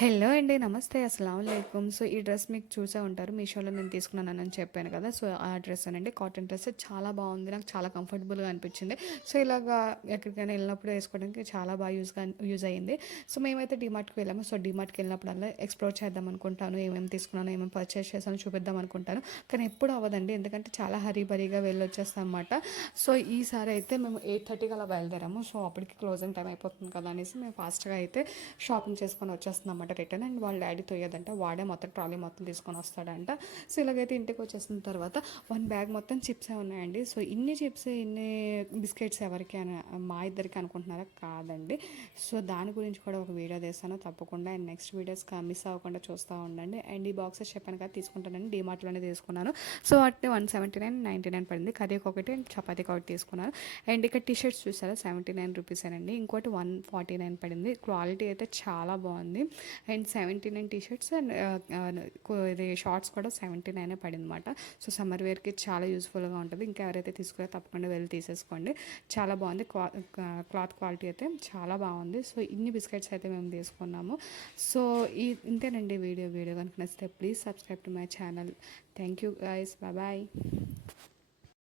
Hello అండి. నమస్తే. అస్సలాముఅలైకుం. So, ఈ డ్రెస్ మీకు చూసే ఉంటారు. మీషోలో నేను తీసుకున్నానని చెప్పాను కదా! సో, ఆ డ్రెస్సేనండి. కాటన్ డ్రెస్ చాలా బాగుంది. నాకు చాలా కంఫర్టబుల్‌గా అనిపించింది. సో, ఇలాగా ఎక్కడికైనా వెళ్ళినప్పుడు వేసుకోవడానికి చాలా బాగా యూజ్ అయ్యింది. సో, మేమైతే డీమార్ట్‌కి వెళ్ళాము. సో, డీమార్ట్‌కి వెళ్ళినప్పుడల్లా ఎక్స్‌ప్లోర్ చేద్దాం అనుకుంటాను. ఏమేమి తీసుకున్నాను, ఏమేమి పర్చేస్ చేశానో చూపిద్దాం అనుకుంటాను. కానీ ఎప్పుడు అవ్వదండి. ఎందుకంటే చాలా హరీ బరీగా వెళ్ళొచ్చేస్తాం అనమాట. సో, ఈసారి అయితే మేము 8:30కి అలా బయలుదేరాము. సో, అప్పటికి క్లోజింగ్ టైం అయిపోతుంది కదా అనేసి మేము ఫాస్ట్‌గా అయితే షాపింగ్ చేసుకొని వచ్చేస్తున్నాం అన్నమాట రిటర్న్. అండ్ వాళ్ళ డాడీ తోయదంట, వాడే మొత్తం ట్రాలీ మొత్తం తీసుకొని వస్తాడంట. సో ఇలాగైతే ఇంటికి వచ్చేసిన తర్వాత వన్ బ్యాగ్ మొత్తం చిప్సే ఉన్నాయండి. సో ఇన్ని చిప్స్, ఇన్ని బిస్కెట్స్ ఎవరికి అని మా ఇద్దరికి అనుకుంటున్నారా? కాదండి. సో దాని గురించి కూడా ఒక వీడియో తీస్తాను తప్పకుండా. అండ్ నెక్స్ట్ వీడియోస్ మిస్ అవ్వకుండా చూస్తూ ఉండండి. అండ్ ఈ బాక్సెస్ చెప్పాను కదా తీసుకుంటానని డీమార్ట్లోనే తీసుకున్నాను. సో వాటిని 179.99 పడింది. కర్రీకి ఒకటి అండ్ చపాతీకి ఒకటి తీసుకున్నాను. అండ్ ఇక్కడ టీ షర్ట్స్ చూసారా, 79 రూపీసేనండి. ఇంకోటి 149 పడింది. క్వాలిటీ అయితే చాలా బాగుంది. అండ్ 79 టీ షర్ట్స్ అండ్ ఇది షార్ట్స్ కూడా 79 పడింది అనమాట. సో సమ్మర్ వేర్కి చాలా యూస్ఫుల్గా ఉంటుంది. ఇంకా ఎవరైతే తీసుకున్నారో తప్పకుండా వెళ్ళి తీసేసుకోండి. చాలా బాగుంది. క్లాత్ క్వాలిటీ అయితే చాలా బాగుంది. సో ఇన్ని బిస్కెట్స్ అయితే మేము తీసుకున్నాము. సో ఇంతేనండి వీడియో కనుక నచ్చితే please subscribe to my channel. Thank you guys. Bye.